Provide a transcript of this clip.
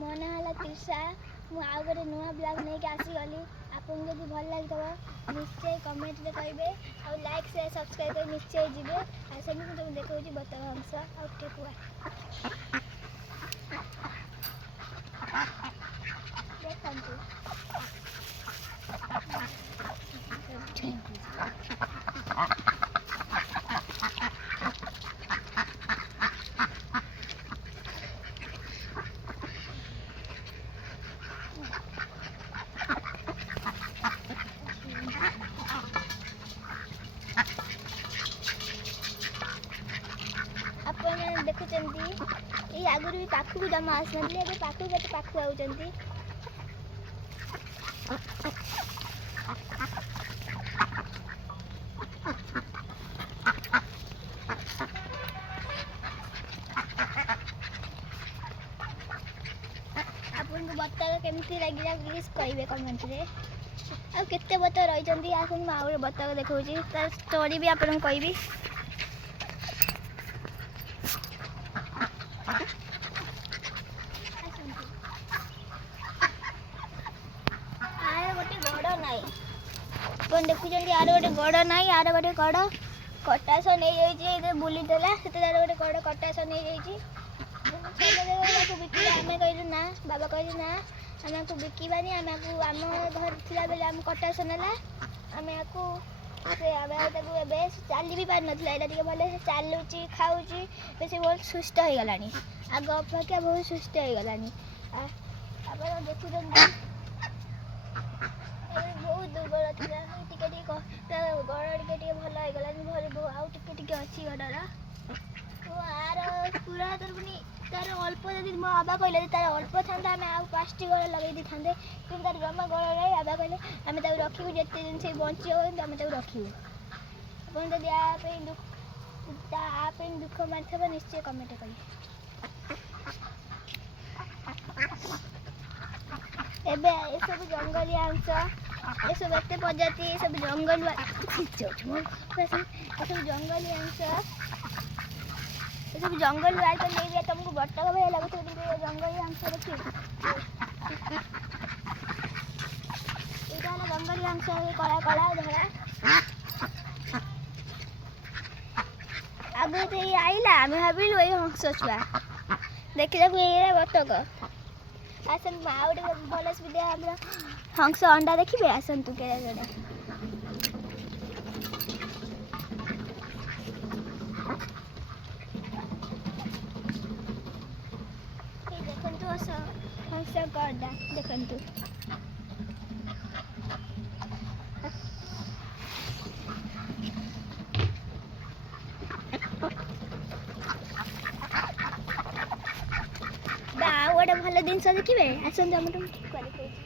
ମୋ ନାଁ ହେଲା ତ୍ରିଷା। ମୁଁ ଆଉ ଗୋଟେ ନୂଆ ବ୍ଲଗ୍ ନେଇକି ଆସିଗଲି। ଆପଣଙ୍କୁ ଯଦି ଭଲ ଲାଗିଥିବ ନିଶ୍ଚୟ କମେଣ୍ଟରେ କହିବେ, ଆଉ ଲାଇକ୍ ସେୟାର ସବସ୍କ୍ରାଇବ୍ କରି ନିଶ୍ଚୟ ଯିବେ। ଆଉ ସେମିତି ମୁଁ ଦେଖାଉଛି ବତକ ହଂସ ଆଉ ଠେକୁଆ। ଦେଖନ୍ତୁ ଆପଣ ଦେଖୁଛନ୍ତି ଏଇ ଆଗରୁ ବି ପାଖକୁ ଜମା ଆସୁନଥିଲେ, ଏବେ ପାଖକୁ କେତେ ପାଖକୁ ଆଉଛନ୍ତି। ଆପଣଙ୍କୁ ବତକ କେମିତି ଲାଗିଲା ପ୍ଲିଜ୍ କହିବେ କମେଣ୍ଟରେ। ଆଉ କେତେ ବତକ ରହିଛନ୍ତି ଆସନ୍ତୁ ମୁଁ ଆଉ ଗୋଟେ ବତକ ଦେଖାଉଛି, ତାର ଷ୍ଟୋରି ବି ଆପଣଙ୍କୁ କହିବି। ଆର ଗୋଟେ ଗଡ଼ ନାହିଁ, ଆପଣ ଦେଖୁଛନ୍ତି ଆର ଗୋଟେ ଗଡ଼ ନାହିଁ, ଆର ଗୋଟେ ଗଡ଼ କଟାସ ନେଇଯାଇଛି। ଏଇଥିରେ ବୁଲିଥିଲା ସେତେବେଳେ ଗୋଟେ ଗଡ଼ କଟାସ ନେଇଯାଇଛି। ତାକୁ ବିକିଲେ ଆମେ କହିଲୁ ନା, ବାବା କହିଲେ ନା ଆମେ ଆକୁ ବିକିବାନି, ଆମେ ଆକୁ ଆମ ଘରେ ଥିଲାବେଳେ ଆମ କଟାସ ନେଲା, ଆମେ ଆକୁ ଆମେ ତାକୁ ଏବେ ଚାଲି ବି ପାରିନଥିଲା, ଏଇଟା ଟିକେ ଭଲ ସେ ଚାଲୁଛି ଖାଉଛି, ଏବେ ସେ ବହୁତ ସୁସ୍ଥ ହେଇଗଲାଣି, ଆଗ ଅପେକ୍ଷା ବହୁତ ସୁସ୍ଥ ହେଇଗଲାଣି। ଆପଣ ଦେଖୁଛନ୍ତି ଏବେ ବହୁତ ଦୁର୍ବଳ ଥିଲା, ଟିକେ ଟିକେ ଗଡ଼ ଟିକେ ଭଲ ହେଇଗଲାଣି, ଆଉ ଟିକେ ଟିକେ ଅଛି ଗଡ଼ର। ଆର ପୁରା ତାର ଅଳ୍ପ, ଯଦି ମୋ ବାବା କହିଲେ ତାର ଅଳ୍ପ ଥାନ୍ତା ଆମେ ଆଉ 5ଟି ଗଡ଼ ଲଗେଇ ଦେଇଥାନ୍ତେ, କିନ୍ତୁ ତାର ଜମା ଗଡ଼ ନାହିଁ। ବାବା କହିଲେ ଆମେ ତାକୁ ରଖିବୁ, ଯେତେ ଦିନ ସେ ବଞ୍ଚିବ ଆମେ ତାକୁ ରଖିବୁ। ଆପଣ ଯଦି ଆ ପାଇଁ ଦୁଃଖ ମାରିଥିବ ନିଶ୍ଚୟ କମେଣ୍ଟ କରିବେ। ଏବେ ଏସବୁ ଜଙ୍ଗଲୀ ଅଂଶ, ଏସବୁ ଏତେ ପ୍ରଜାତି, ଏସବୁ ଜଙ୍ଗଲୀ ଅଂଶ, ଏସବୁ ଜଙ୍ଗଲରୁ ଆଇଛନ୍ତି। ନେଇକି ତମକୁ ବତକ ଭଳିଆ ଲାଗୁଥିବ, କିନ୍ତୁ ଏ ଜଙ୍ଗଲୀ ଅଂଶ ଦେଖିବ। ଏଇଟା ହେଲା ଜଙ୍ଗଲୀ ଅଂଶ, କଳା କଳା ଧଳା। ଆଗରୁ ତ ଏଇ ଆଇଲା, ଆମେ ଭାବିଲୁ ଏଇ ହଂସ ଛୁଆ, ଦେଖିଲାକୁ ଏଇରା ବତକ। ଆସନ୍ତୁ ଆଉ ଗୋଟେ ଭଲ ସୁବିଧା, ଆମର ହଂସ ଅଣ୍ଡା ଦେଖିବେ, ଆସନ୍ତୁ କେଡ଼େ କେଡ଼େ। ଦେଖନ୍ତୁ ହଂସଙ୍କ ଅଣ୍ଡା ଦେଖନ୍ତୁ। ଆଉ ଗୋଟେ ଭଲ ଜିନିଷ ଦେଖିବେ, ଆସନ୍ତୁ ଆମର ଠେକୁଆ ଦେଖାଉଛି।